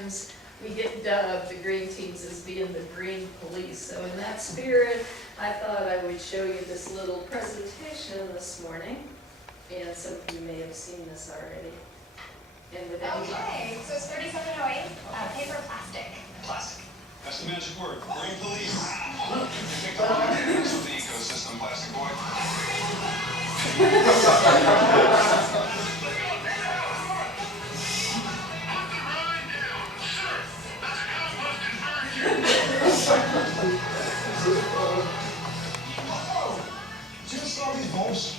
times we get dubbed, the green teams, as being the green police. So in that spirit, I thought I would show you this little presentation this morning. And some of you may have seen this already. And with Okay, so it's 3708, paper plastic. Plastic. That's the magic word. Green police. You picked up on it with the ecosystem, plastic boy. Just saw these balls.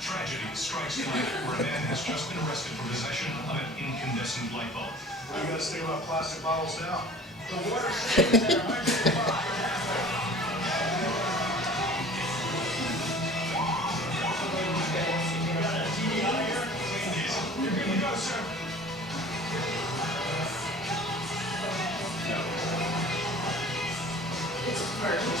Tragedy strikes tonight where a man has just been arrested for possession of an incandescent light bulb. What do you guys think about plastic bottles now? The water savings at 105. You're good to go, sir. it's a commercial.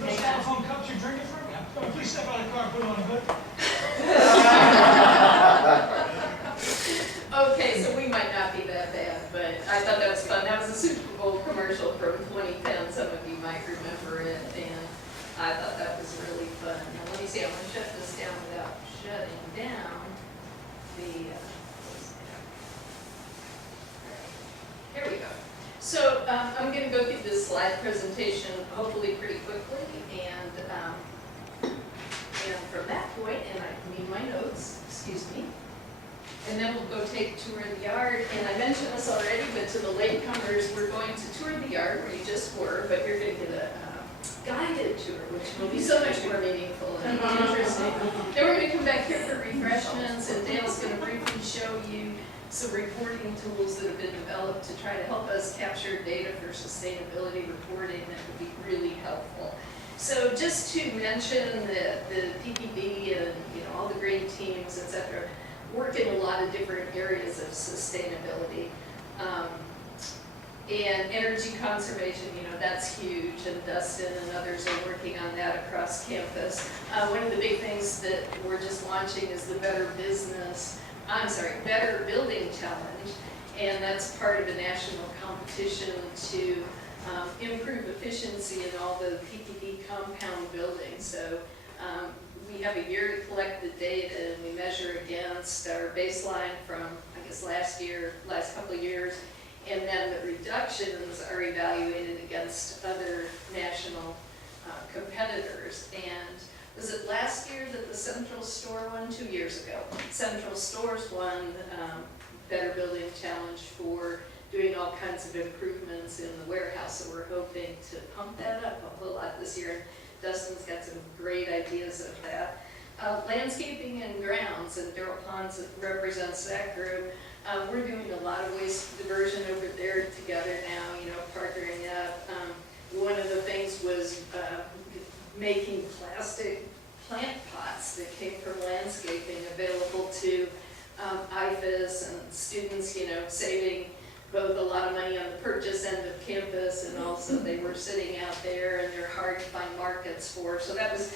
Those styrofoam cups you're drinking from? Yeah. Please step out of the car and put them on the hood. Okay, so we might not be that bad, but I thought that was fun. That was a Super Bowl commercial from 2010. Some of you might remember it, and I thought that was really fun. Now, let me see, I'm going to shut this down without shutting down the, here we go. So I'm going to go through this slide presentation hopefully pretty quickly, and from that point, and I need my notes, excuse me, and then we'll go take a tour of the yard. And I mentioned this already, but to the latecomers, we're going to tour the yard where you just were, but you're going to get a guided tour, which will be so much more meaningful and interesting. Then we're going to come back here for refreshments, and Dale's going to briefly show you some reporting tools that have been developed to try to help us capture data for sustainability reporting that would be really helpful. So just to mention that the PPB and all the green teams, et cetera, work in a lot of different areas of sustainability. And energy conservation, that's huge, and Dustin and others are working on that across campus. One of the big things that we're just launching is the Better Building Challenge, and that's part of a national competition to improve efficiency in all the PPP compound buildings. So we have a year to collect the data, and we measure against our baseline from, I guess, last couple of years, and then the reductions are evaluated against other national competitors. And was it last year that the Central Store won? 2 years ago. Central Stores won Better Building Challenge for doing all kinds of improvements in the warehouse, so we're hoping to pump that up a whole lot this year. Dustin's got some great ideas of that. Landscaping and grounds, and Daryl Pons represents that group. We're doing a lot of waste diversion over there together now, partnering up. One of the things was making plastic plant pots that came from landscaping available to IFAS and students, saving both a lot of money on the purchase end of campus, and also they were sitting out there and they're hard to find markets for. So that was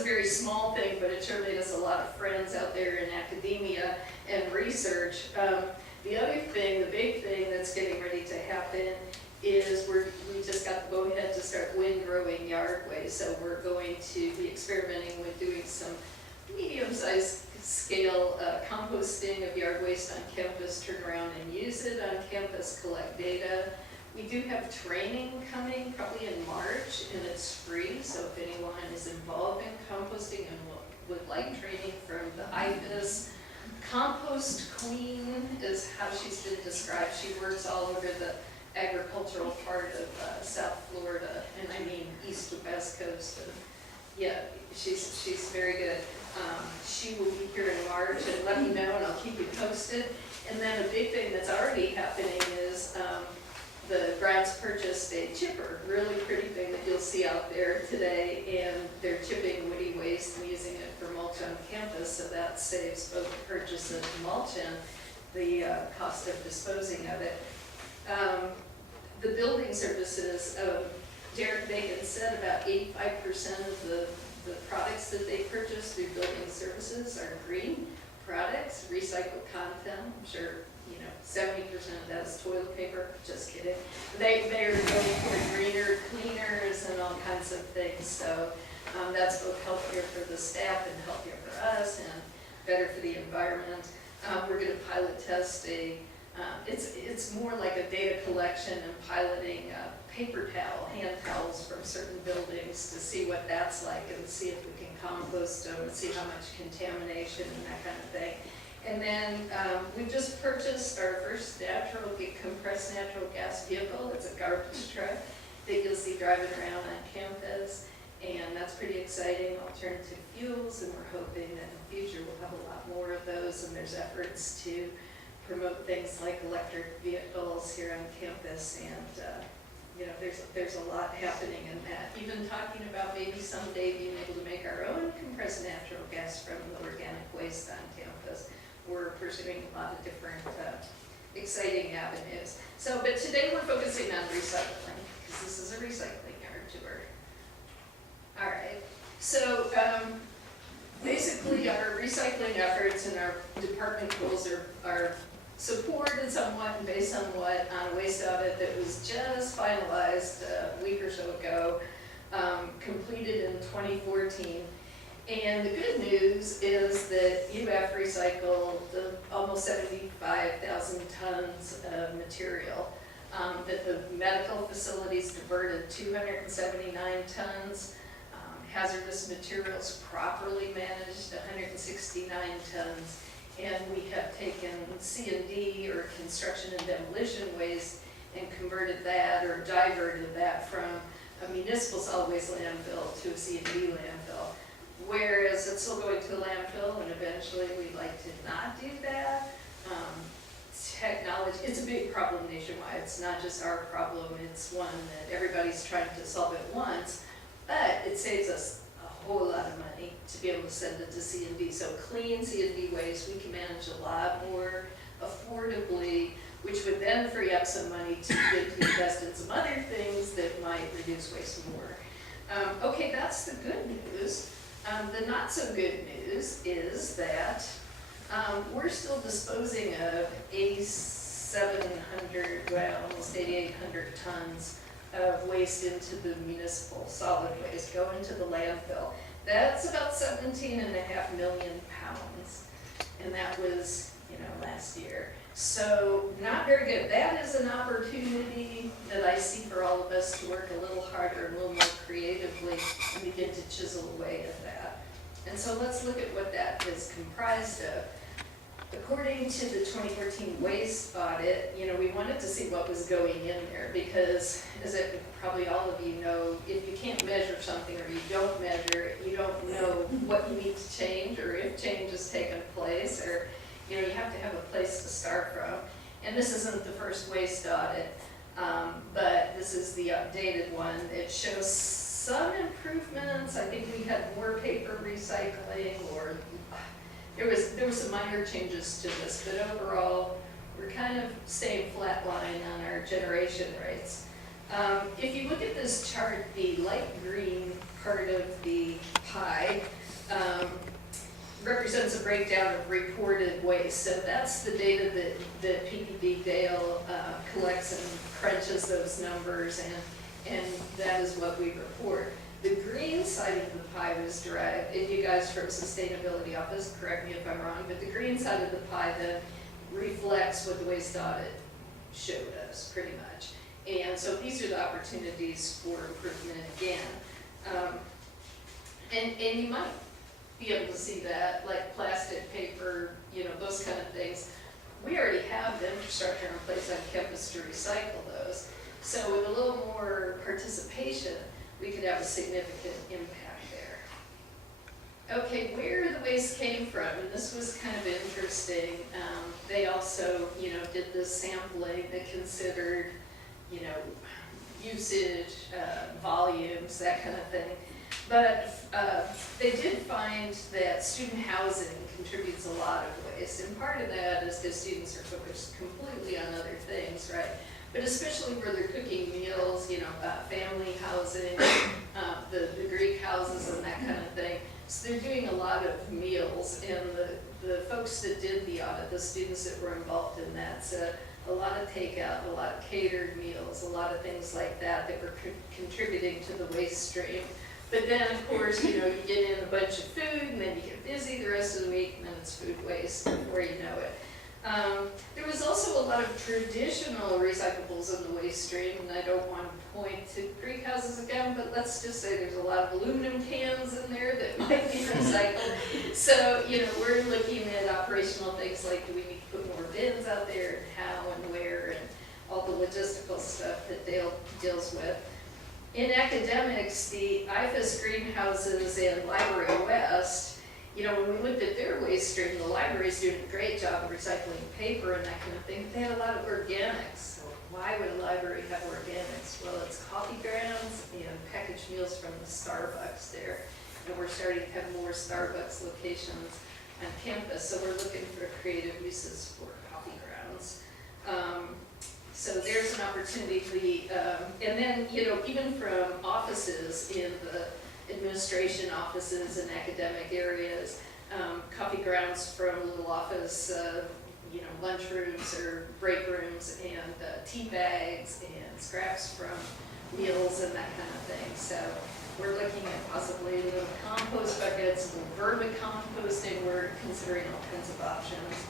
a very small thing, but it sure made us a lot of friends out there in academia and research. The other thing, the big thing that's getting ready to happen is we just got the go-ahead to start wind-growing yardways. So we're going to be experimenting with doing some medium-sized scale composting of yard waste on campus, turn around and use it on campus, collect data. We do have training coming probably in March, and it's free, so if anyone is involved in composting and would like training from the IFAS, Compost Queen is how she's been described. She works all over the agricultural part of South Florida, and I mean east to west coast. And yeah, she's very good. She will be here in March, and let me know, and I'll keep you posted. And then a big thing that's already happening is the Grounds purchased a chipper, really pretty thing that you'll see out there today, and they're chipping woody waste and using it for mulch on campus, so that saves both the purchase of mulch and the cost of disposing of it. The building services, Derek Bacon said about 85% of the products that they purchase through building services are green products, content. I'm sure, 70% of that is toilet paper, just kidding. They're going for greener, cleaners and all kinds of things, so that's both healthier for the staff and healthier for us and better for the environment. We're gonna pilot test it's more like a data collection and piloting paper hand towels from certain buildings to see what that's like and see if we can compost them and see how much contamination and that kind of thing. And then we just purchased our first compressed natural gas vehicle. It's a garbage truck that you'll see driving around on campus. And that's pretty exciting, alternative fuels, and we're hoping that in the future we'll have a lot more of those, and there's efforts to promote things like electric vehicles here on campus, and there's a lot happening in that. Even talking about maybe someday being able to make our own compressed natural gas from the organic waste on campus. We're pursuing a lot of different exciting avenues. But today we're focusing on recycling, because this is a recycling yard tour. All right, so basically our recycling efforts and our department goals are supported somewhat and based somewhat on a waste audit that was just finalized a week or so ago, completed in 2014. And the good news is that UF recycled almost 75,000 tons of material, that the medical facilities diverted 279 tons, hazardous materials properly managed 169 tons, and we have taken C&D or construction and demolition waste and converted that or diverted that from a municipal solid waste landfill to a C&D landfill. Whereas it's still going to a landfill, and eventually we'd like to not do that. Technology, it's a big problem nationwide. It's not just our problem, it's one that everybody's trying to solve at once, but it saves us a whole lot of money to be able to send it to C&D. So clean C&D waste, we can manage a lot more affordably, which would then free up some money to invest in some other things that might reduce waste more. Okay, that's the good news. The not so good news is that we're still disposing of 8,700, almost 8,800 tons of waste into the municipal solid waste, going to the landfill. That's about 17.5 million pounds, and that was, last year. So not very good. That is an opportunity that I see for all of us to work a little harder and a little more creatively and begin to chisel away at that. And so let's look at what that is comprised of. According to the 2014 waste audit, we wanted to see what was going in there because, as probably all of you know, if you can't measure something or you don't measure it, you don't know what you need to change or if change has taken place, or you have to have a place to start from. And this isn't the first waste audit, but this is the updated one. It shows some improvements. I think we had more paper recycling, or there was some minor changes to this, but overall, we're kind of staying flatline on our generation rates. If you look at this chart, the light green part of the pie represents a breakdown of reported waste. So that's the data that PPD Dale collects and crunches those numbers, and that is what we report. The green side of the pie was derived, if you guys from Sustainability Office, correct me if I'm wrong, but the green side of the pie then reflects what the waste audit showed us, pretty much. And so these are the opportunities for improvement again. And you might be able to see that, like plastic, paper, those kind of things. We already have the infrastructure in place on campus to recycle those. So with a little more participation, we could have a significant impact there. Okay, where the waste came from, and this was kind of interesting. They also, did this sampling that considered, usage, volumes, that kind of thing. But they did find that student housing contributes a lot of waste, and part of that is because students are focused completely on other things, right? but especially where they're cooking meals, family housing, the Greek houses and that kind of thing. So they're doing a lot of meals, and the folks that did the audit, the students that were involved in that, said a lot of takeout, a lot of catered meals, a lot of things like that were contributing to the waste stream. But then, of course, you get in a bunch of food, and then you get busy the rest of the week, and then it's food waste before you know it. There was also a lot of traditional recyclables in the waste stream, and I don't want to point to Greek houses again, but let's just say there's a lot of aluminum cans in there that might be recycled. So, we're looking at operational things like, do we need to put more bins out there, and how and where, and all the logistical stuff that Dale deals with. In academics, the IFAS greenhouses and Library West, when we looked at their waste stream, the library's doing a great job of recycling paper and that kind of thing. They had a lot of organics. So why would a library have organics? Well, it's coffee grounds and packaged meals from the Starbucks there. And we're starting to have more Starbucks locations on campus, so we're looking for creative uses for coffee grounds. So there's an opportunity, and then, even from offices in the administration offices and academic areas, coffee grounds from little office, lunchrooms or break rooms, and tea bags and scraps from meals and that kind of thing. So we're looking at possibly little compost buckets, little vermicomposting. We're considering all kinds of options.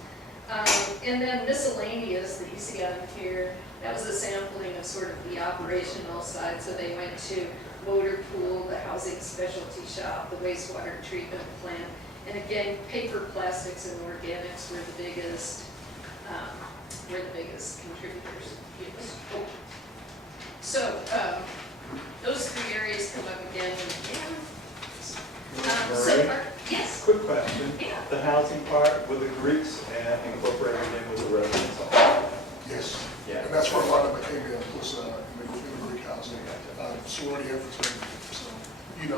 And then miscellaneous that you see on here, that was a sampling of sort of the operational side. So they went to motor pool, the housing specialty shop, the wastewater treatment plant, and again, paper, plastics, and organics were the biggest contributors. So those three areas come up again and again. Yes. Quick question. Yeah. The housing part, were the Greeks incorporated in with the residents also? Yes, Yeah. and that's where a lot of it came in, was in the Greek housing, sorority infantry. So,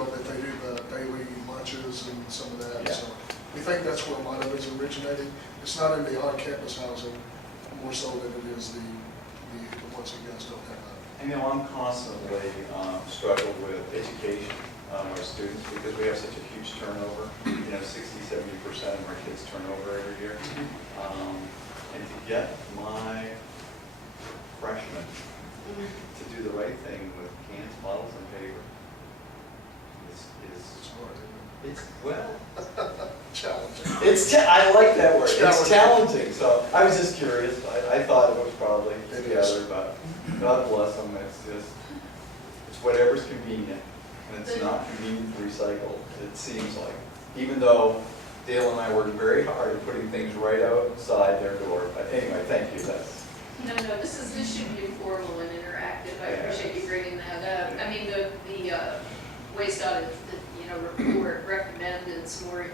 that they do the daily lunches and some of that. Yeah. So we think that's where a lot of it's originated. It's not in the on-campus housing, more so than it is the ones that you guys don't have. I'm constantly struggled with education of our students because we have such a huge turnover. 60–70% of our kids turn over every year. And to get my freshmen to do the right thing with cans, bottles, and paper is It's hard, it's well. challenging. I like that word. It's Challenging. challenging. So I was just curious. I thought it was probably It together, is. but God bless them. It's whatever's convenient, and it's not convenient to recycle. It seems like, even though Dale and I worked very hard at putting things right outside their door. But anyway, thank you. No, this should be informal and interactive. I Yeah. appreciate you bringing that up. I mean, the waste audit, report recommended some more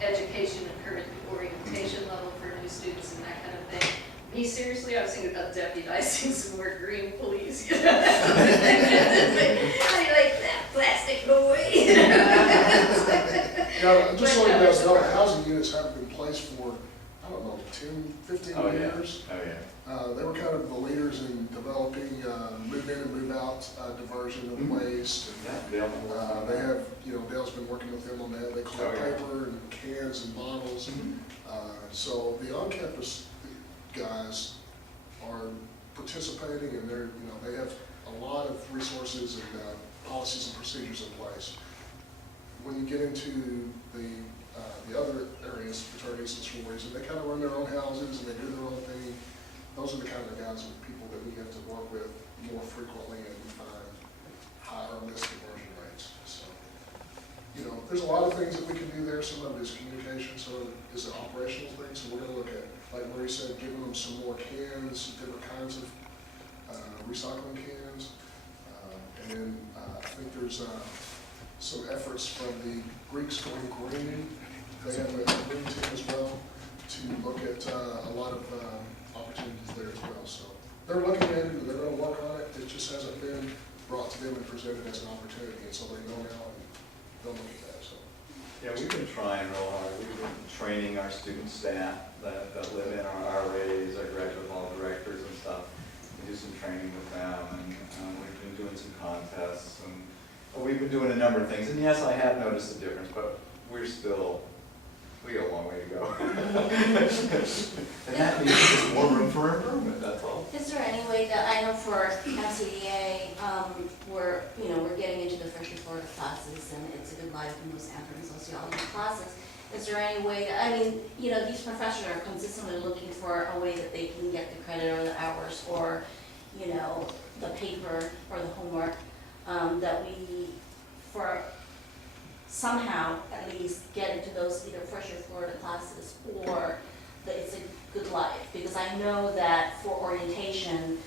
education and current orientation level for new students and that kind of thing. Me, seriously, I was thinking about deputizing some more green police. I like that plastic boy. Just so you guys know, housing units have been placed for, 10, 15 years. Oh yeah. They were kind of the leaders in developing move in and move out diversion of waste. Yeah, Dale. They have, Dale's been working with them on that. They collect Oh, yeah. paper and cans and bottles. So the on-campus guys are participating, and they have a lot of resources and policies and procedures in place. When you get into the other areas, fraternities and sororities, and they kind of run their own houses and they do their own thing, those are the kind of guys and people that we have to work with more frequently, and we find higher misconversion rates. So, there's a lot of things that we can do there. Some of it is communication, some of it is an operational thing. So we're going to look at, like Marie said, giving them some more cans, different kinds of recycling cans. And then I think there's some efforts from the Greeks going green. They have a green team as well to look at a lot of opportunities there as well. So they're looking at it and they're going to work on it. It just hasn't been brought to them and presented as an opportunity, and so they know now and they'll look at that. So. Yeah, we've been trying real hard. We've been training our student staff that live in our RAs, our graduate hall directors and stuff. do some training with them, and we've been doing some contests, and we've been doing a number of things. And yes, I have noticed a difference, but we got a long way to go. And that means there's more room for improvement, that's all. Is there any way that, I know for MCDA, we're getting into the freshman Florida classes, and it's a good life in those African sociology classes. Is there any way that, these professors are consistently looking for a way that they can get the credit or the hours or, the paper or the homework, that we, for somehow at least get into those either freshman Florida classes or that it's a good life. Because I know that for orientation,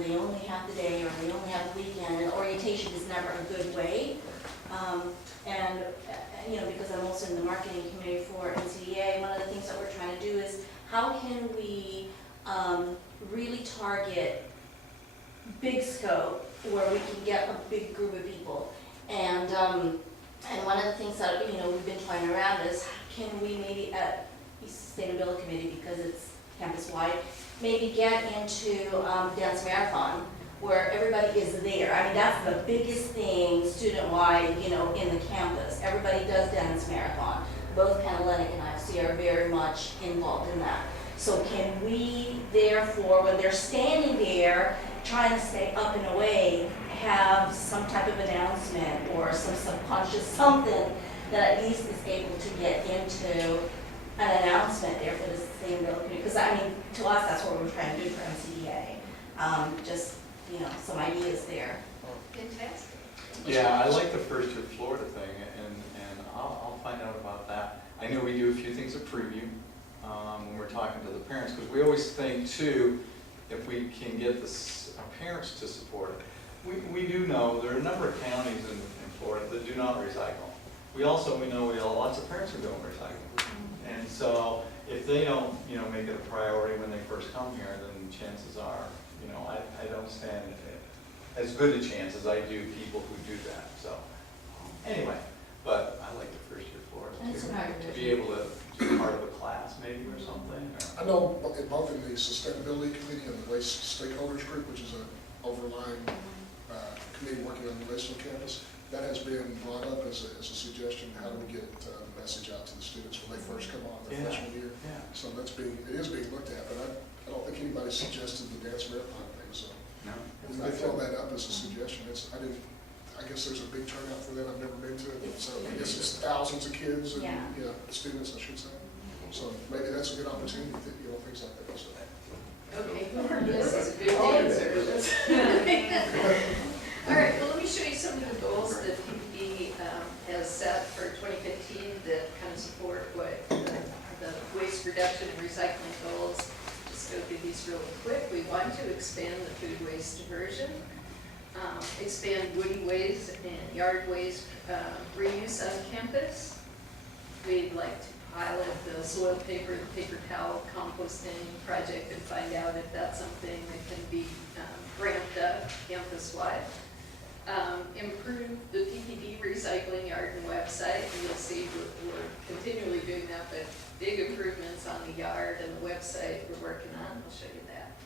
they only have the day or they only have the weekend, and orientation is never a good way. Because I'm also in the marketing committee for NCDA, one of the things that we're trying to do is how can we really target big scope where we can get a big group of people. And one of the things that, we've been trying around is can we maybe at the Sustainability Committee, because it's campus-wide, maybe get into dance marathon where everybody is there. That's the biggest thing student-wide, in the campus. Everybody does dance marathon. Both Panhellenic and IFC are very much involved in that. So can we, therefore, when they're standing there trying to stay up and away, have some type of announcement or some subconscious something that at least is able to get into an announcement there for the Sustainability Committee? Because to us, that's what we're trying to do for MCDA. Some ideas there. Fantastic. Yeah, I like the first year Florida thing, and I'll find out about that. I know we do a few things at preview when we're talking to the parents, because we always think too, if we can get our parents to support it. We do know there are a number of counties in Florida that do not recycle. We know lots of parents who don't recycle. And so if they don't, make it a priority when they first come here, then chances are, I don't stand as good a chance as I do people who do that. So anyway, but I like the first year Florida too, to be able to be part of a class maybe or something. I know both in the Sustainability Committee and the Waste Stakeholders Group, which is an overlying committee working on the waste on campus, that has been brought up as a suggestion. How do we get the message out to the students when they first come on their freshman year? Yeah. So it is being looked at, but I don't think anybody suggested the dance marathon thing, so No. I throw that up as a suggestion. I guess there's a big turnout for that. I've never been to it, so I guess it's thousands of kids and, Yeah. students, I should say. So maybe that's a good opportunity, things like that, so. Okay, this is a good answer. All right, well, let me show you some of the goals that PPD has set for 2015 that kind of support what the waste reduction and recycling goals. Just go through these really quick. We want to expand the food waste diversion, expand woody waste and yard waste reuse on campus. We'd like to pilot the soil paper, the paper towel composting project and find out if that's something that can be ramped up campus-wide. Improve the PPD recycling yard and website, and you'll see we're continually doing that, but big improvements on the yard and the website we're working on. I'll show you that.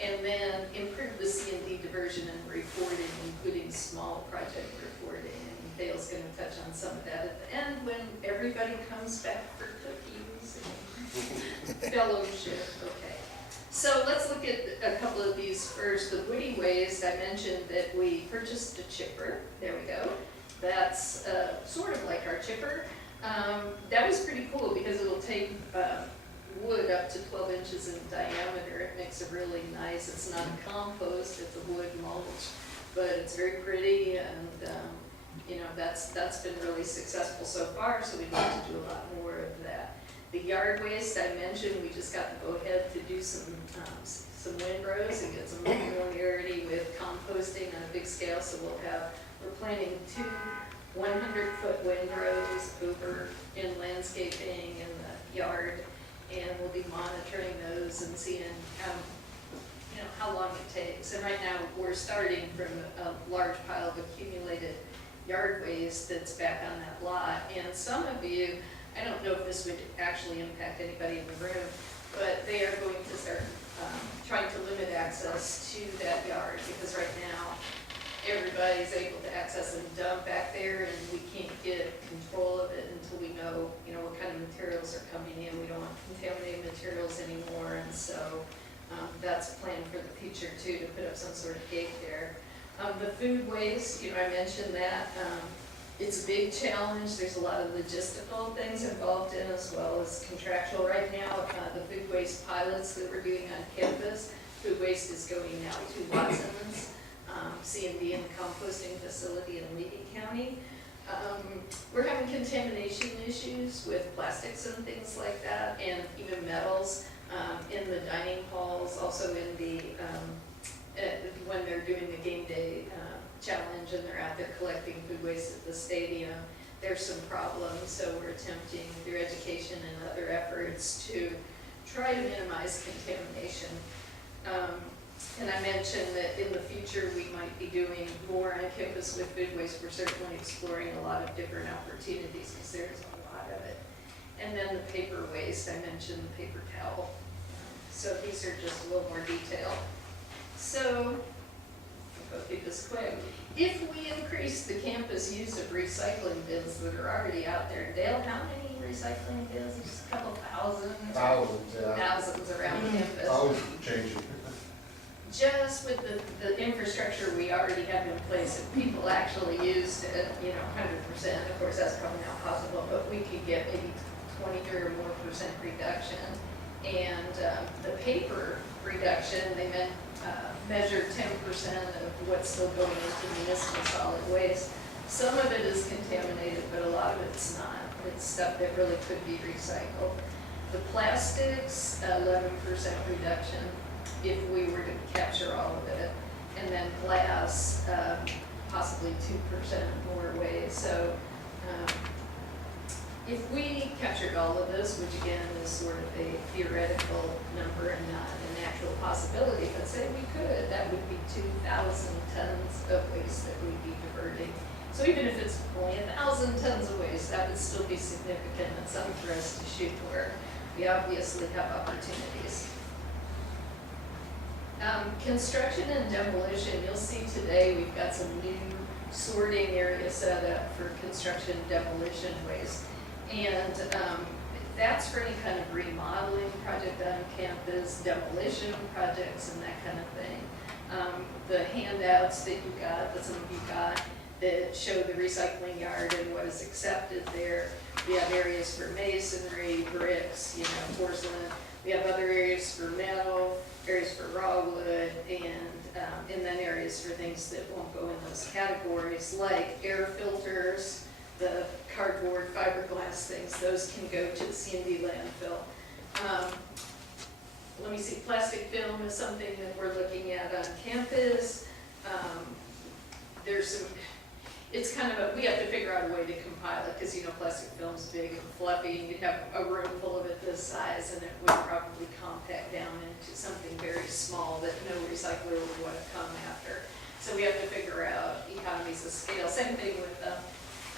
And then improve the C&D diversion and reporting, including small project reporting. And Dale's going to touch on some of that at the end when everybody comes back for cookies and fellowship. Okay. So let's look at a couple of these first. The woody waste, I mentioned that we purchased a chipper. There we go. That's sort of like our chipper. That was pretty cool because it'll take wood up to 12 inches in diameter. It makes a really nice, it's not a compost, it's a wood mulch, but it's very pretty, and that's been really successful so far, so we'd like to do a lot more of that. The yard waste I mentioned, we just got to go ahead to do some windrows and get some familiarity with composting on a big scale, so we're planning 2 100-foot windrows over in landscaping in the yard, and we'll be monitoring those and seeing how long it takes. And right now we're starting from a large pile of accumulated yard waste that's back on that lot. And some of you, I don't know if this would actually impact anybody in the room, but they are going to start trying to limit access to that yard, because right now, everybody's able to access and dump back there, and we can't get control of it until we know, what kind of materials are coming in. We don't want contaminated materials anymore, and so that's a plan for the future too, to put up some sort of gate there. The food waste, I mentioned that. It's a big challenge. There's a lot of logistical things involved in, as well as contractual. Right now, the food waste pilots that we're doing on campus, food waste is going now to Watson's, C&D and composting facility in Levy County. We're having contamination issues with plastics and things like that, and even metals in the dining halls, also in the, when they're doing the game day challenge and they're out there collecting food waste at the stadium. There's some problems, so we're attempting through education and other efforts to try to minimize contamination. And I mentioned that in the future we might be doing more on campus with food waste. We're certainly exploring a lot of different opportunities because there's a lot of it. And then the paper waste, I mentioned the paper towel. So these are just a little more detail. So I'll go through this quick. If we increase the campus use of recycling bins that are already out there, Dale, how many recycling bins? Just a couple thousand? Thousands, yeah. Thousands around campus. Always changing. Just with the infrastructure we already have in place, if people actually used it, 100%, of course, that's probably not possible, but we could get maybe 20 or more % reduction. And the paper reduction, they measured 10% of what's still going into municipal solid waste. Some of it is contaminated, but a lot of it's not. It's stuff that really could be recycled. The plastics, 11% reduction if we were to capture all of it. And then glass, possibly 2% more waste. So if we captured all of this, which again is sort of a theoretical number and not an actual possibility, but say we could, that would be 2,000 tons of waste that we'd be diverting. So even if it's only 1,000 tons of waste, that would still be significant and something for us to shoot for. We obviously have opportunities. Construction and demolition, you'll see today we've got some new sorting area set up for construction and demolition waste. And that's for any kind of remodeling project on campus, demolition projects and that kind of thing. The handouts that you got, that some of you got, that show the recycling yard and what is accepted there. We have areas for masonry, bricks, porcelain. We have other areas for metal, areas for raw wood, and then areas for things that won't go in those categories, like air filters, the cardboard, fiberglass things. Those can go to the C&D landfill. Let me see, plastic film is something that we're looking at on campus. There's some, it's kind of we have to figure out a way to compile it, because plastic film's big and fluffy, and you'd have a room full of it this size, and it would probably compact down into something very small that no recycler would want to come after. So we have to figure out economies of scale. Same thing with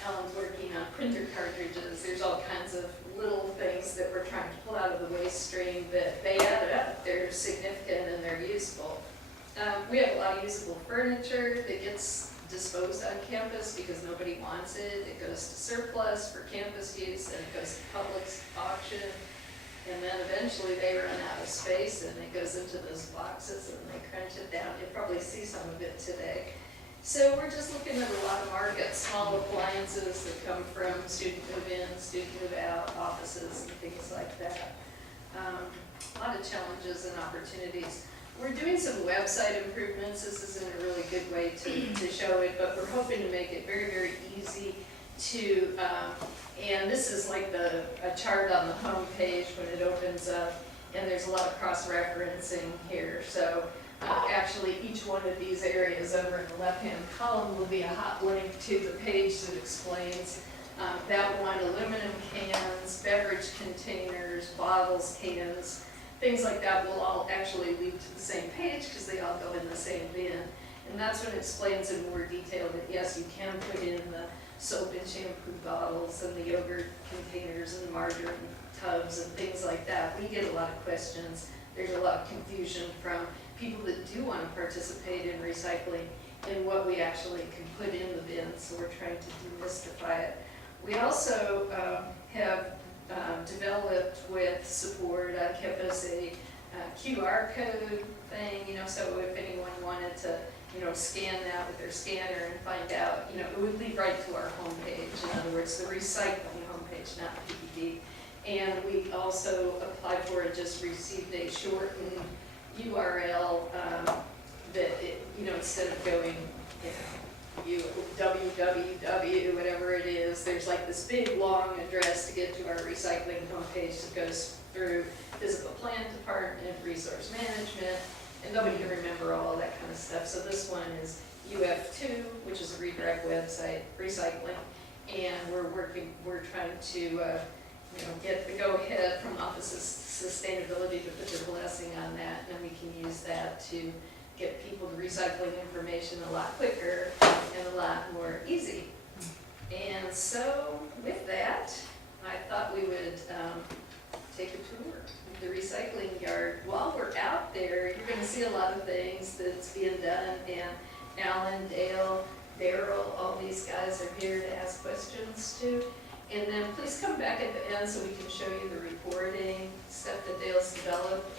Alan's working on printer cartridges. There's all kinds of little things that we're trying to pull out of the waste stream that they add up. They're significant and they're useful. We have a lot of usable furniture that gets disposed on campus because nobody wants it. It goes to surplus for campus use, and it goes to public auction, and then eventually they run out of space and it goes into those boxes and they crunch it down. You'll probably see some of it today. So we're just looking at a lot of markets, small appliances that come from student move-in, student move-out, offices and things like that. A lot of challenges and opportunities. We're doing some website improvements. This isn't a really good way to show it, but we're hoping to make it very, very easy to, and this is like a chart on the home page when it opens up, and there's a lot of cross-referencing here. So actually each one of these areas over in the left-hand column will be a hot link to the page that explains that one, aluminum cans, beverage containers, bottles, cans, things like that will all actually lead to the same page because they all go in the same bin. And that's what explains in more detail that yes, you can put in the soap and shampoo bottles and the yogurt containers and margarine tubs and things like that. We get a lot of questions. there's a lot of confusion from people that do want to participate in recycling and what we actually can put in the bin, so we're trying to demystify it. We also have developed with support, kept us a QR code thing, so if anyone wanted to, scan that with their scanner and find out, it would lead right to our homepage. In other words, the recycling homepage, not PPD. And we also applied for it, just received a shortened URL that, instead of going, www, whatever it is, there's like this big long address to get to our recycling homepage that goes through physical plant department, resource management, and nobody can remember all that kind of stuff. So this one is UF2, which is a redirect website, recycling, and we're trying to get the go-ahead from Office of Sustainability to put their blessing on that, and then we can use that to get people the recycling information a lot quicker and a lot more easy. And so with that, I thought we would take a tour of the recycling yard. While we're out there, you're going to see a lot of things that's being done, and Alan, Dale, Daryl, all these guys are here to ask questions too. And then please come back at the end so we can show you the reporting stuff that Dale's developed.